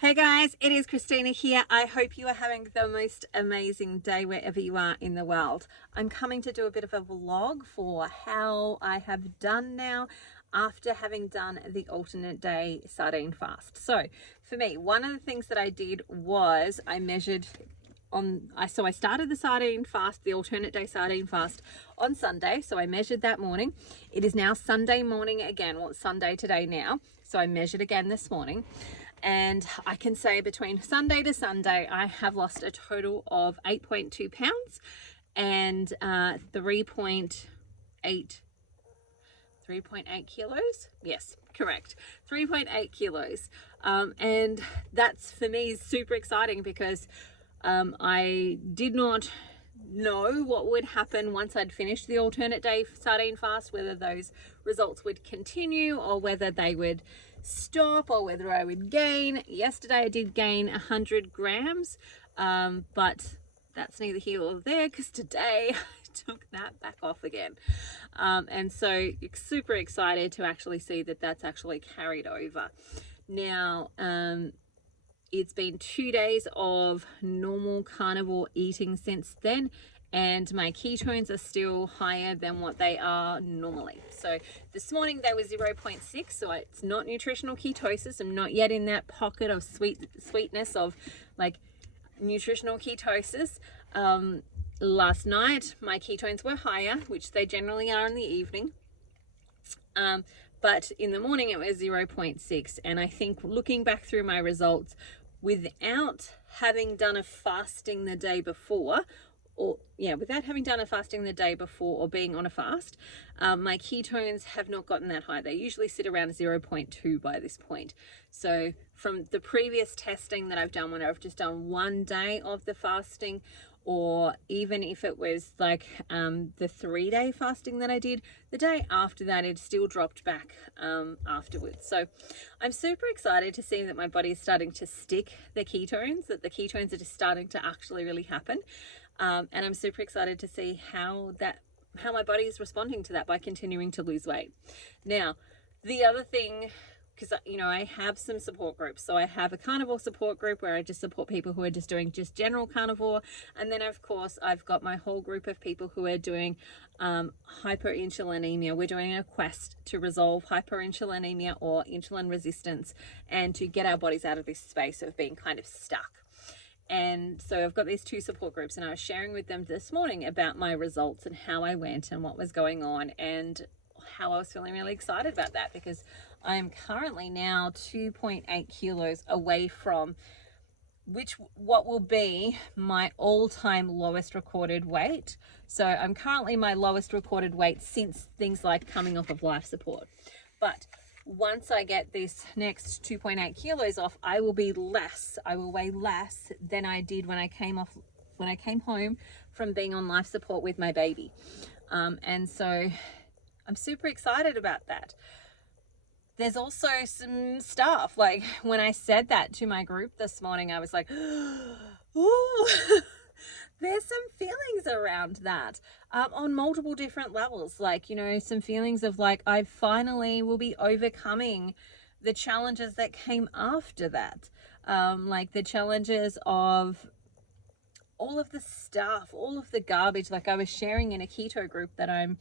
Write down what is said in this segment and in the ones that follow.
Hey guys, it is Christina here. I hope you are having the most amazing day wherever you are in the world. I'm coming to do a bit of a vlog for how I have done now after having done the alternate day sardine fast. So for me, one of the things that I did was I measured I started the sardine fast, the alternate day sardine fast on Sunday. So I measured that morning. It is now Sunday morning again. Well, it's Sunday today now. So I measured again this morning. And I can say between Sunday to Sunday, I have lost a total of 8.2 pounds and 3.8 kilos. Yes, correct. 3.8 kilos. And that's for me super exciting because I did not know what would happen once I'd finished the alternate day sardine fast, whether those results would continue or whether they would stop or whether I would gain. Yesterday I did gain 100 grams, but that's neither here nor there because today I took that back off again. And so super excited to actually see that that's actually carried over. Now, it's been 2 days of normal carnivore eating since then, and my ketones are still higher than what they are normally. So this morning they were 0.6, so it's not nutritional ketosis. I'm not yet in that pocket of sweetness of like nutritional ketosis. Last night my ketones were higher, which they generally are in the evening. But in the morning it was 0.6, and I think looking back through my results, without having done a fasting the day before, or being on a fast, my ketones have not gotten that high. They usually sit around 0.2 by this point. So from the previous testing that I've done, when I've just done 1 day of the fasting, or even if it was like the 3-day fasting that I did, the day after that it still dropped back afterwards. So I'm super excited to see that my body is starting to stick the ketones, that the ketones are just starting to actually really happen. And I'm super excited to see how my body is responding to that by continuing to lose weight. Now, the other thing, because I have some support groups. So I have a carnivore support group where I just support people who are just doing just general carnivore, and then of course I've got my whole group of people who are doing hyperinsulinemia. We're doing a quest to resolve hyperinsulinemia or insulin resistance, and to get our bodies out of this space of being kind of stuck. And so I've got these 2 support groups, and I was sharing with them this morning about my results and how I went and what was going on, and how I was feeling really excited about that, because I'm currently now 2.8 kilos away from what will be my all-time lowest recorded weight. So I'm currently my lowest recorded weight since things like coming off of life support. But once I get this next 2.8 kilos off, I will weigh less than I did when I came home from being on life support with my baby. And so I'm super excited about that. There's also some stuff, like when I said that to my group this morning, I was like, ooh, there's some feelings around that on multiple different levels. Like, some feelings of like, I finally will be overcoming the challenges that came after that. Like the challenges of all of the stuff, all of the garbage. Like I was sharing in a keto group that I'm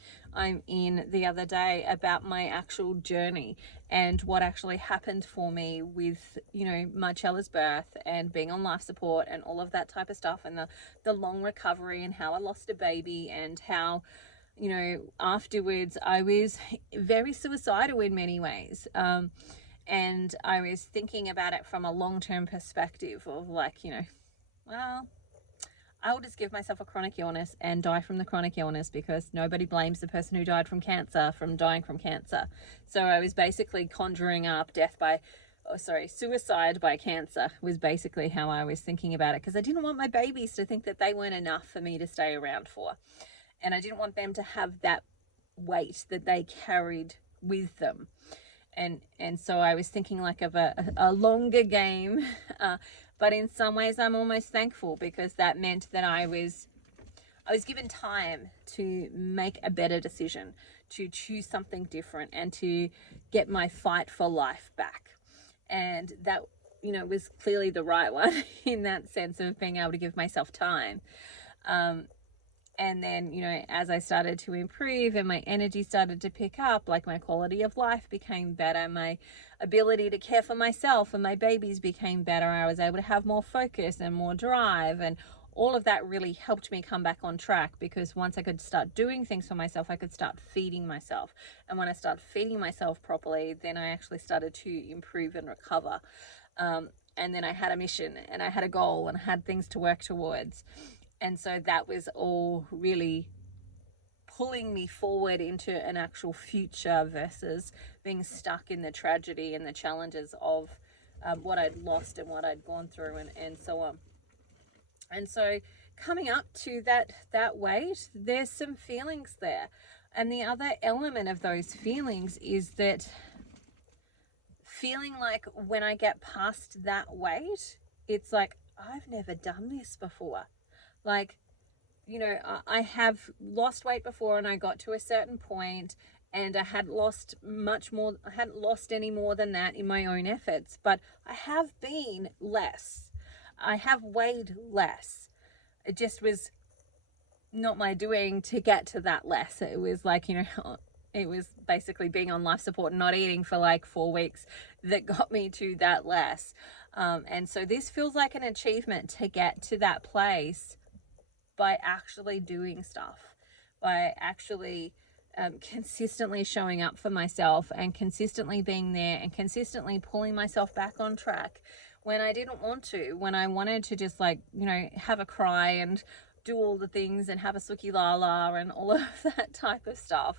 in the other day about my actual journey and what actually happened for me with, Marcella's birth and being on life support and all of that type of stuff, and the long recovery, and how I lost a baby, and how, afterwards I was very suicidal in many ways. And I was thinking about it from a long-term perspective of like, well, I will just give myself a chronic illness and die from the chronic illness, because nobody blames the person who died from cancer from dying from cancer. So I was basically conjuring up suicide by cancer was basically how I was thinking about it, because I didn't want my babies to think that they weren't enough for me to stay around for. And I didn't want them to have that weight that they carried with them. And so I was thinking like of a longer game, but in some ways I'm almost thankful, because that meant that I was given time to make a better decision, to choose something different, and to get my fight for life back. And that you know, was clearly the right one in that sense of being able to give myself time. And then, you know, as I started to improve and my energy started to pick up, like my quality of life became better, my ability to care for myself and my babies became better. I was able to have more focus and more drive, and all of that really helped me come back on track, because once I could start doing things for myself, I could start feeding myself. And when I started feeding myself properly, then I actually started to improve and recover. And then I had a mission and I had a goal and I had things to work towards. And so that was all really pulling me forward into an actual future versus being stuck in the tragedy and the challenges of what I'd lost and what I'd gone through, and so on. And so coming up to that weight, there's some feelings there. And the other element of those feelings is that feeling like when I get past that weight, it's like, I've never done this before. Like, you know, I have lost weight before and I got to a certain point and I hadn't lost much more. I hadn't lost any more than that in my own efforts, but I have been less. I have weighed less. It just was not my doing to get to that less. It was like, you know, it was basically being on life support and not eating for like 4 weeks that got me to that less. And so this feels like an achievement to get to that place by actually doing stuff, by actually consistently showing up for myself and consistently being there and consistently pulling myself back on track when I didn't want to, when I wanted to just, like, you know, have a cry and do all the things and have a suki lala and all of that type of stuff.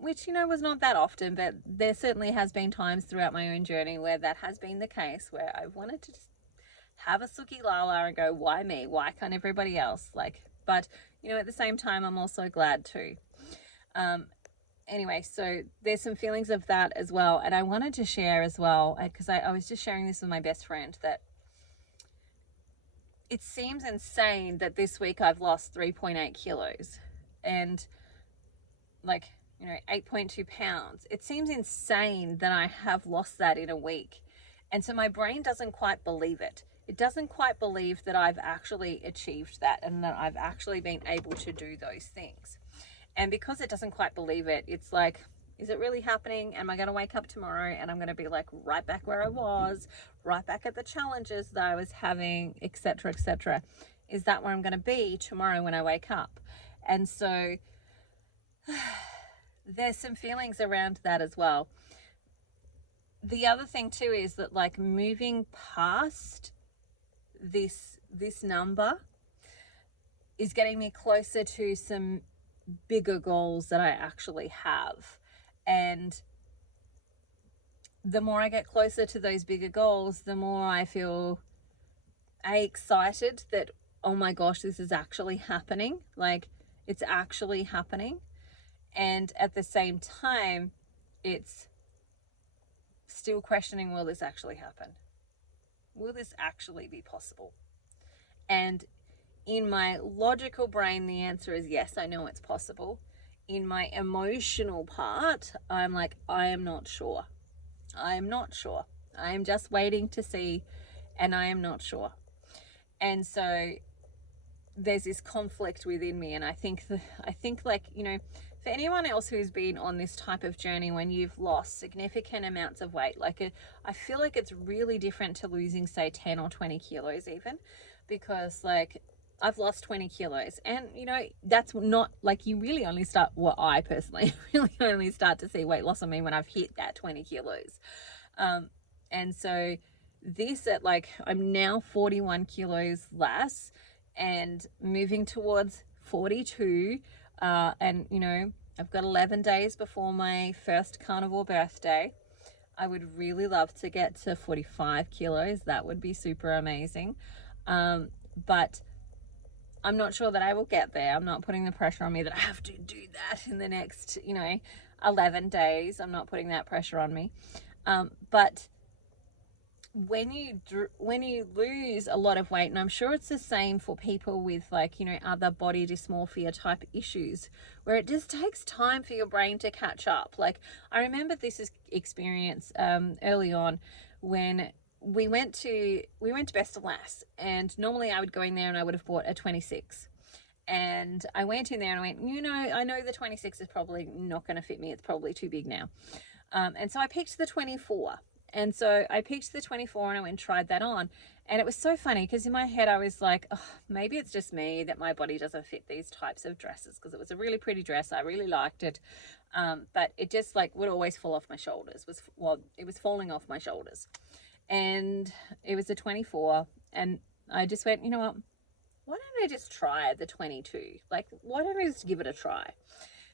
Which, you know, was not that often, but there certainly has been times throughout my own journey where that has been the case, where I've wanted to just have a suki lala and go, why me? Why can't everybody else? Like, but, you know, at the same time, I'm also glad too. Anyway, so there's some feelings of that as well. And I wanted to share as well, because I was just sharing this with my best friend, that it seems insane that this week I've lost 3.8 kilos and, like, you know, 8.2 pounds. It seems insane that I have lost that in a week. And so my brain doesn't quite believe it. It doesn't quite believe that I've actually achieved that and that I've actually been able to do those things. And because it doesn't quite believe it, it's like, is it really happening? Am I going to wake up tomorrow and I'm going to be like right back where I was, right back at the challenges that I was having, etc., etc.? Is that where I'm going to be tomorrow when I wake up? And so there's some feelings around that as well. The other thing too is that, like, moving past this number is getting me closer to some bigger goals that I actually have. And the more I get closer to those bigger goals, the more I feel excited that, oh my gosh, this is actually happening. Like, it's actually happening. And at the same time, it's still questioning, will this actually happen? Will this actually be possible? And in my logical brain, the answer is yes, I know it's possible. In my emotional part, I'm like, I am not sure. I am not sure. I am just waiting to see, and I am not sure. And so there's this conflict within me. And I think like, you know, for anyone else who's been on this type of journey, when you've lost significant amounts of weight, like, I feel like it's really different to losing, say, 10 or 20 kilos even, because, like, I've lost 20 kilos and, you know, that's not, like, you really only start, well, I personally really only start to see weight loss on me when I've hit that 20 kilos. And so this, at, like, I'm now 41 kilos less and moving towards 42. And, you know, I've got 11 days before my first carnivore birthday. I would really love to get to 45 kilos. That would be super amazing. But I'm not sure that I will get there. I'm not putting the pressure on me that I have to do that in the next, you know, 11 days. I'm not putting that pressure on me. But when you lose a lot of weight, and I'm sure it's the same for people with, like, you know, other body dysmorphia type issues, where it just takes time for your brain to catch up. Like, I remember this experience early on when we went to Best and Lass, and normally I would go in there and I would have bought a 26. And I went in there and I went, you know, I know the 26 is probably not going to fit me. It's probably too big now. And so I picked the 24. And so I picked the 24 and I went and tried that on. And it was so funny because in my head I was like, oh, maybe it's just me that my body doesn't fit these types of dresses, because it was a really pretty dress. I really liked it. But it just like would always fall off my shoulders. It was falling off my shoulders. And it was a 24. And I just went, you know what? Why don't I just try the 22? Like, why don't I just give it a try?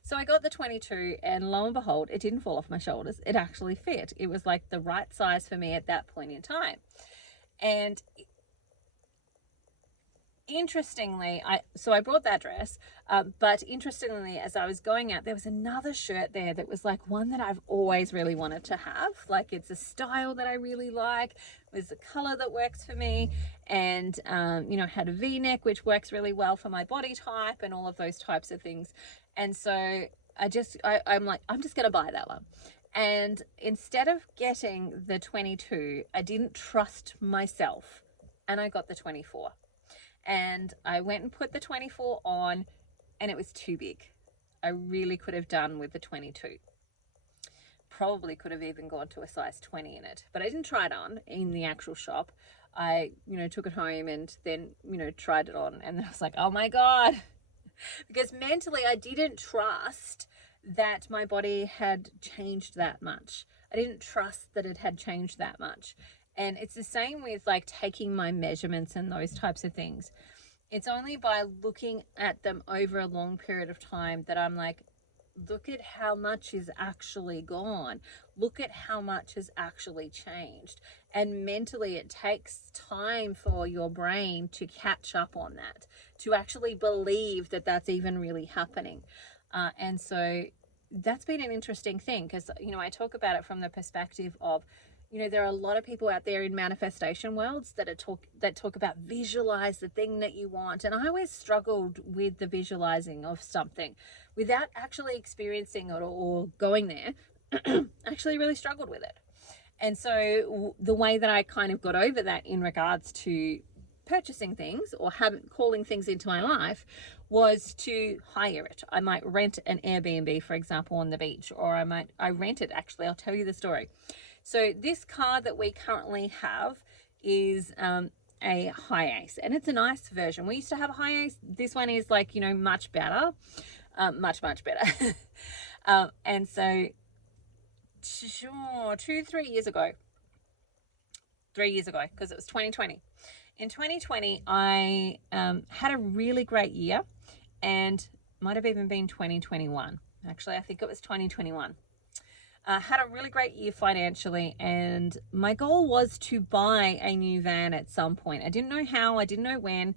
So I got the 22 and lo and behold, it didn't fall off my shoulders. It actually fit. It was like the right size for me at that point in time. And interestingly, I brought that dress, but interestingly, as I was going out, there was another shirt there that was like one that I've always really wanted to have. Like, it's a style that I really like. It was a color that works for me, and you know, it had a V-neck, which works really well for my body type and all of those types of things. And so I'm like, I'm just gonna buy that one. And instead of getting the 22, I didn't trust myself, and I got the 24. And I went and put the 24 on, and it was too big. I really could have done with the 22. Probably could have even gone to a size 20 in it, but I didn't try it on in the actual shop. I, you know, took it home and then, you know, tried it on, and then I was like, oh my God, because mentally I didn't trust that my body had changed that much. I didn't trust that it had changed that much. And it's the same with like taking my measurements and those types of things. It's only by looking at them over a long period of time that I'm like, look at how much is actually gone. Look at how much has actually changed. And mentally, it takes time for your brain to catch up on that, to actually believe that that's even really happening. And so that's been an interesting thing, because, you know, I talk about it from the perspective of, you know, there are a lot of people out there in manifestation worlds that talk about visualize the thing that you want. And I always struggled with the visualizing of something without actually experiencing it or going there. Actually really struggled with it. And so the way that I kind of got over that in regards to purchasing things or calling things into my life was to hire it. I might rent an Airbnb, for example, on the beach, or I rent it. Actually, I'll tell you the story. So this car that we currently have is a Hiace, and it's a nice version. We used to have a Hiace. This one is like, you know, much better, much better. And so 3 years ago, because it was 2020. In 2020, I had a really great year, and might have even been 2021. Actually, I think it was 2021. Had a really great year financially, and my goal was to buy a new van at some point. I didn't know how, I didn't know when,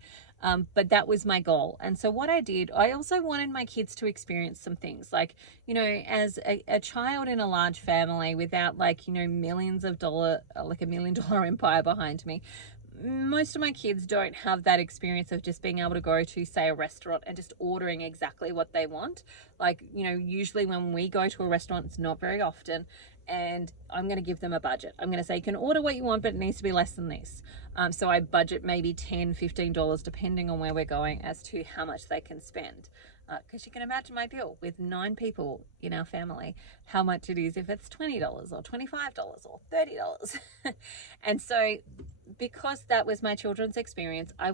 but that was my goal. And so what I did, I also wanted my kids to experience some things, like, you know, as a child in a large family without, like, you know, millions of dollar, like $1 million empire behind me. Most of my kids don't have that experience of just being able to go to, say, a restaurant and just ordering exactly what they want. Like, you know, usually when we go to a restaurant, it's not very often, and I'm going to give them a budget. I'm going to say, you can order what you want, but it needs to be less than this. So I budget maybe $10, $15, depending on where we're going, as to how much they can spend. Because you can imagine my bill with 9 people in our family, how much it is if it's $20 or $25 or $30. And so because that was my children's experience, I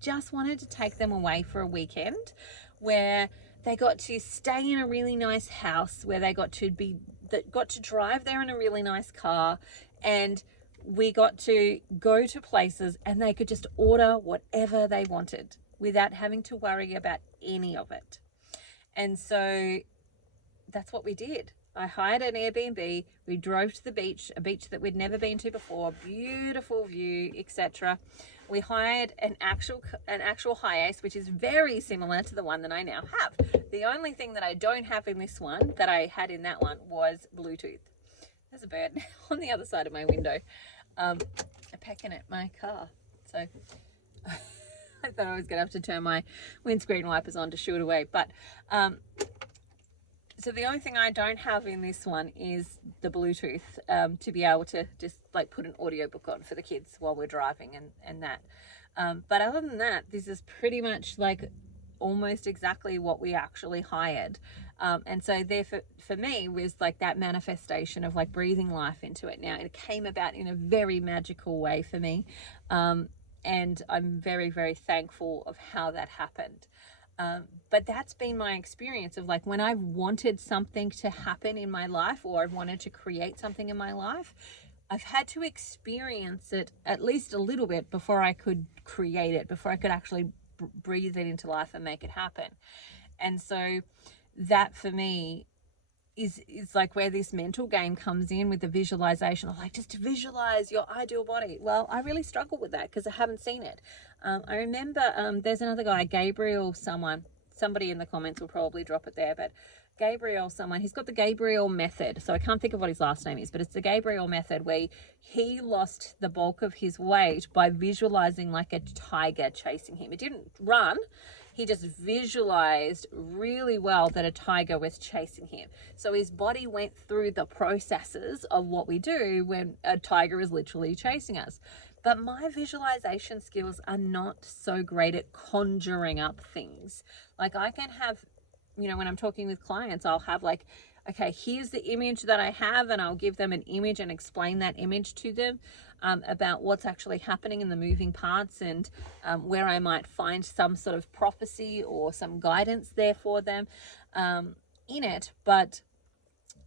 just wanted to take them away for a weekend where they got to stay in a really nice house, where they got to drive there in a really nice car, and we got to go to places and they could just order whatever they wanted without having to worry about any of it. And so that's what we did. I hired an Airbnb. We drove to the beach, a beach that we'd never been to before, beautiful view, etc. We hired an actual Hiace, which is very similar to the one that I now have. The only thing that I don't have in this one that I had in that one was Bluetooth. There's a bird on the other side of my window, pecking at my car. So I thought I was going to have to turn my windscreen wipers on to shoo it away. But So the only thing I don't have in this one is the Bluetooth, to be able to just like put an audiobook on for the kids while we're driving and that. But other than that, this is pretty much like almost exactly what we actually hired. And so there for me was like that manifestation of like breathing life into it. Now it came about in a very magical way for me. And I'm very, very thankful of how that happened. But that's been my experience of like when I've wanted something to happen in my life, or I've wanted to create something in my life, I've had to experience it at least a little bit before I could create it, before I could actually breathe it into life and make it happen. And so that for me is like where this mental game comes in with the visualization of like, just to visualize your ideal body. Well, I really struggle with that because I haven't seen it. I remember there's another guy, Gabriel somebody in the comments will probably drop it there, but Gabriel he's got the Gabriel method. So I can't think of what his last name is, but it's the Gabriel method where he lost the bulk of his weight by visualizing like a tiger chasing him. It didn't run. He just visualized really well that a tiger was chasing him. So his body went through the processes of what we do when a tiger is literally chasing us. But my visualization skills are not so great at conjuring up things. Like I can have, when I'm talking with clients, I'll have like, okay, here's the image that I have, and I'll give them an image and explain that image to them about what's actually happening in the moving parts, and where I might find some sort of prophecy or some guidance there for them in it. But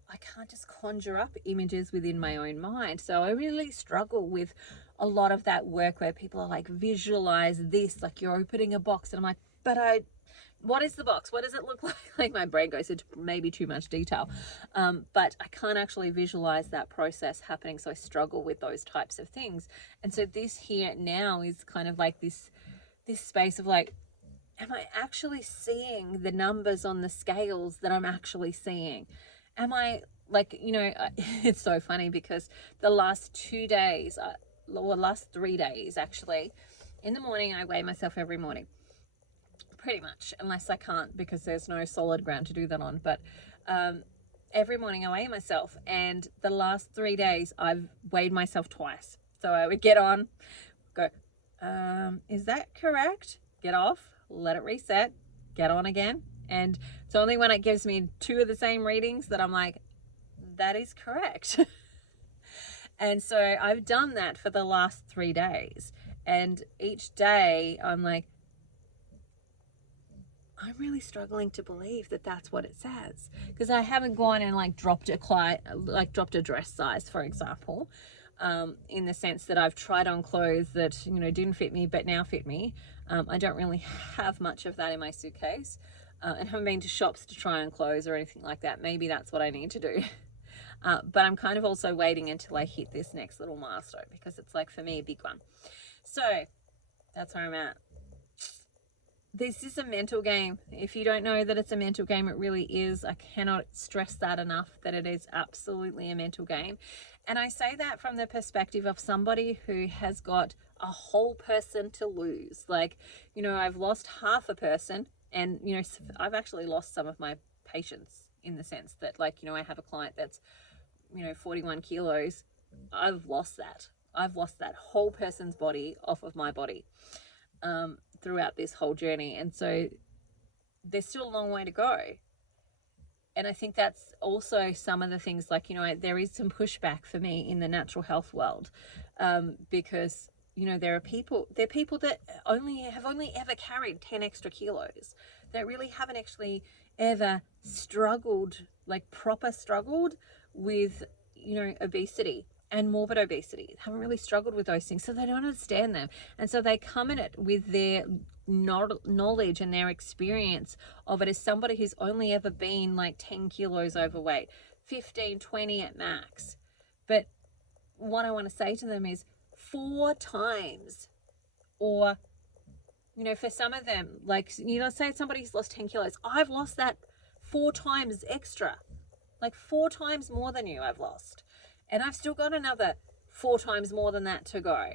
I can't just conjure up images within my own mind. So I really struggle with a lot of that work where people are like, visualize this, like you're opening a box. And I'm like, what is the box? What does it look like? Like my brain goes into maybe too much detail. But I can't actually visualize that process happening. So I struggle with those types of things. And so this here now is kind of like this space of like, am I actually seeing the numbers on the scales that I'm actually seeing? Am I like, it's so funny because the last 2 days, or last 3 days actually, in the morning, I weigh myself every morning. Pretty much, unless I can't because there's no solid ground to do that on. But every morning I weigh myself, and the last 3 days I've weighed myself twice. So I would get on, go, is that correct? Get off, let it reset, get on again. And it's only when it gives me 2 of the same readings that I'm like, that is correct. And so I've done that for the last 3 days. And each day I'm like, I'm really struggling to believe that that's what it says, because I haven't gone and like dropped a dress size, for example, in the sense that I've tried on clothes that, didn't fit me, but now fit me. I don't really have much of that in my suitcase, and haven't been to shops to try on clothes or anything like that. Maybe that's what I need to do. But I'm kind of also waiting until I hit this next little milestone, because it's like, for me, a big one. So that's where I'm at. This is a mental game. If you don't know that it's a mental game, it really is. I cannot stress that enough, that it is absolutely a mental game. And I say that from the perspective of somebody who has got a whole person to lose. Like, I've lost half a person, and, I've actually lost some of my patients, in the sense that, like, I have a client that's, 41 kilos. I've lost that. I've lost that whole person's body off of my body. Throughout this whole journey. And so there's still a long way to go. And I think that's also some of the things, like, there is some pushback for me in the natural health world, because, there are people that have only ever carried 10 extra kilos, that really haven't actually ever struggled, like proper struggled with, obesity and morbid obesity. Haven't really struggled with those things, so they don't understand them. And so they come in it with their knowledge and their experience of it as somebody who's only ever been like 10 kilos overweight, 15, 20 at max. But what I want to say to them is 4 times, or, for some of them, like, let's say somebody's lost 10 kilos. I've lost that 4 times extra, like 4 times more than you I've lost. And I've still got another 4 times more than that to go.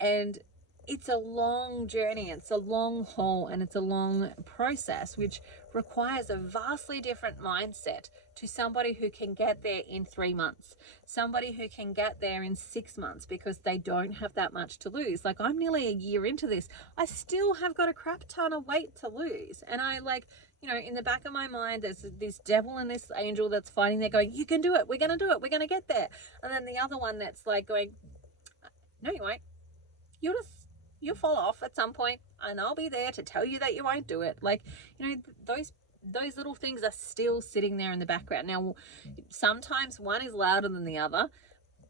And it's a long journey, it's a long haul, and it's a long process, which requires a vastly different mindset to somebody who can get there in 3 months, somebody who can get there in 6 months because they don't have that much to lose. Like, I'm nearly a year into this. I still have got a crap ton of weight to lose. And I, like, you know, in the back of my mind, there's this devil and this angel that's fighting there going, you can do it. We're going to do it. We're going to get there. And then the other one that's like going, no, you won't. You'll fall off at some point, and I'll be there to tell you that you won't do it. Like, you know, those little things are still sitting there in the background. Now, sometimes one is louder than the other,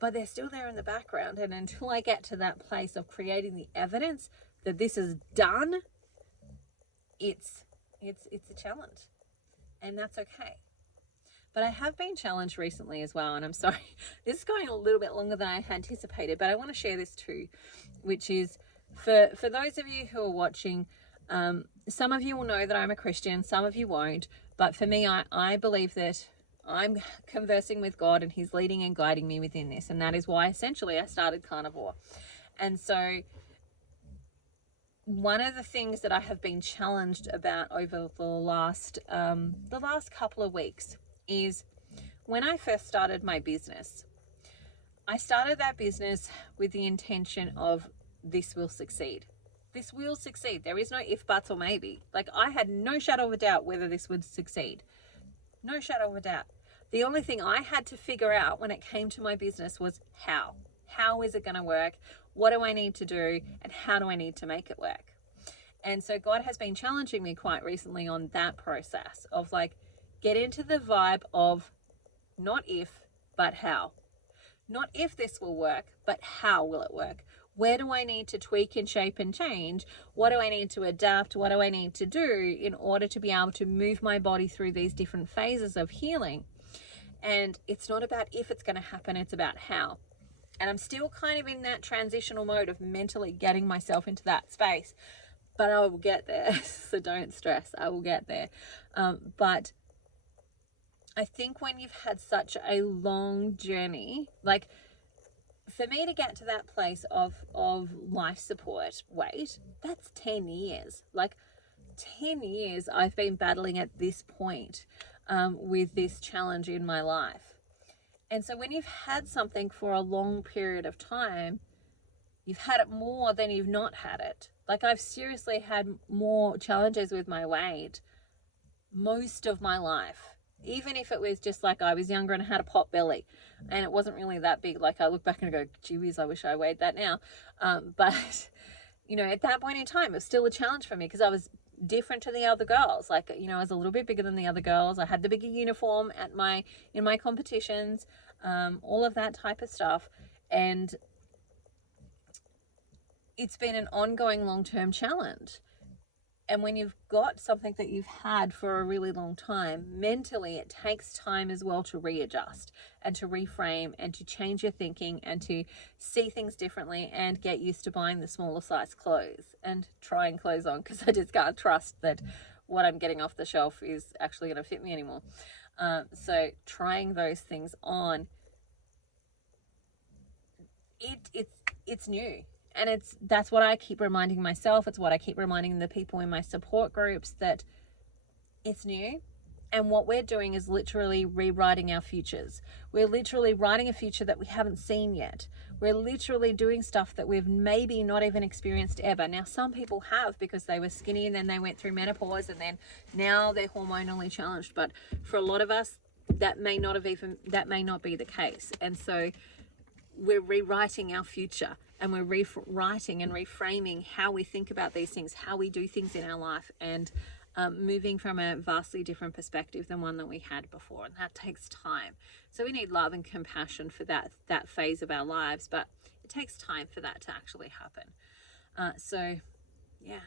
but they're still there in the background. And until I get to that place of creating the evidence that this is done, it's a challenge, and that's okay. But I have been challenged recently as well, and I'm sorry, this is going a little bit longer than I anticipated, but I want to share this too, which is for those of you who are watching, some of you will know that I'm a Christian, some of you won't, but for me, I believe that I'm conversing with God and He's leading and guiding me within this, and that is why essentially I started Carnivore. And so one of the things that I have been challenged about over the last couple of weeks is when I first started my business. I started that business with the intention of this will succeed. This will succeed. There is no if, buts, or maybe. Like, I had no shadow of a doubt whether this would succeed. No shadow of a doubt. The only thing I had to figure out when it came to my business was how. How is it going to work? What do I need to do? And how do I need to make it work? And so God has been challenging me quite recently on that process of, like, get into the vibe of not if, but how. Not if this will work, but how will it work? Where do I need to tweak and shape and change? What do I need to adapt? What do I need to do in order to be able to move my body through these different phases of healing? And it's not about if it's going to happen, it's about how. And I'm still kind of in that transitional mode of mentally getting myself into that space. But I will get there, so don't stress, I will get there. But I think when you've had such a long journey, like, for me to get to that place of life support weight, that's 10 years. Like, 10 years I've been battling at this point with this challenge in my life. And so when you've had something for a long period of time, you've had it more than you've not had it. Like, I've seriously had more challenges with my weight most of my life. Even if it was just like I was younger and I had a pot belly and it wasn't really that big. Like, I look back and go, gee whiz, I wish I weighed that now. But, you know, at that point in time, it was still a challenge for me because I was different to the other girls. Like, you know, I was a little bit bigger than the other girls. I had the bigger uniform in my competitions, all of that type of stuff. And it's been an ongoing long-term challenge. And when you've got something that you've had for a really long time, mentally it takes time as well to readjust and to reframe and to change your thinking and to see things differently and get used to buying the smaller size clothes and trying clothes on, because I just can't trust that what I'm getting off the shelf is actually going to fit me anymore. So trying those things on, it's new. And that's what I keep reminding myself. It's what I keep reminding the people in my support groups, that it's new. And what we're doing is literally rewriting our futures. We're literally writing a future that we haven't seen yet. We're literally doing stuff that we've maybe not even experienced ever. Now, some people have, because they were skinny and then they went through menopause and then now they're hormonally challenged. But for a lot of us, that may not be the case. And so we're rewriting our future. And we're rewriting and reframing how we think about these things, how we do things in our life, and moving from a vastly different perspective than one that we had before. And that takes time. So we need love and compassion for that phase of our lives, but it takes time for that to actually happen. So, yeah.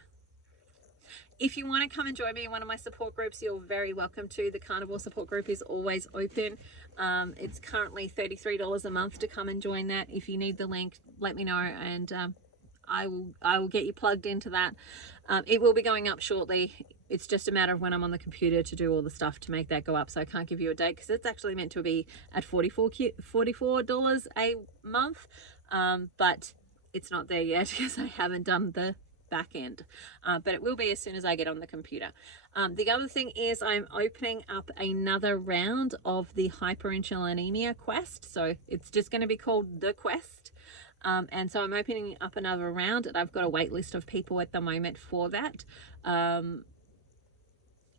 If you want to come and join me in one of my support groups, you're very welcome to. The Carnivore support group is always open. It's currently $33 a month to come and join that. If you need the link, let me know, and I will get you plugged into that. It will be going up shortly. It's just a matter of when I'm on the computer to do all the stuff to make that go up. So I can't give you a date because it's actually meant to be at $44 a month. But it's not there yet because I haven't done the back end, but it will be as soon as I get on the computer. The other thing is I'm opening up another round of the hyperinsulinemia quest, so it's just going to be called the quest. And so I'm opening up another round, and I've got a wait list of people at the moment for that.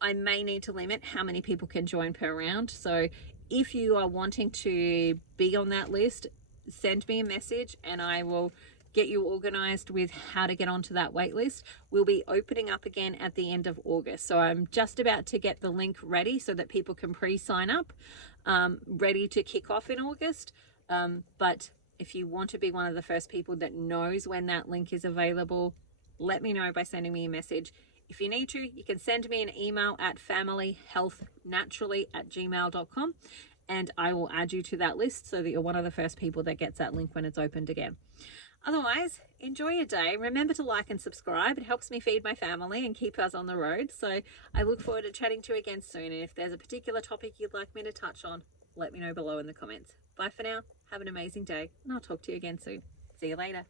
I may need to limit how many people can join per round, so if you are wanting to be on that list, send me a message and I will get you organized with how to get onto that wait list. We'll be opening up again at the end of August, so I'm just about to get the link ready so that people can pre-sign up, ready to kick off in August. But if you want to be one of the first people that knows when that link is available, let me know by sending me a message. If you need to, you can send me an email at familyhealthnaturally@gmail.com, and I will add you to that list so that you're one of the first people that gets that link when it's opened again. Otherwise, enjoy your day. Remember to like and subscribe. It helps me feed my family and keep us on the road. So I look forward to chatting to you again soon. And if there's a particular topic you'd like me to touch on, let me know below in the comments. Bye for now. Have an amazing day, and I'll talk to you again soon. See you later.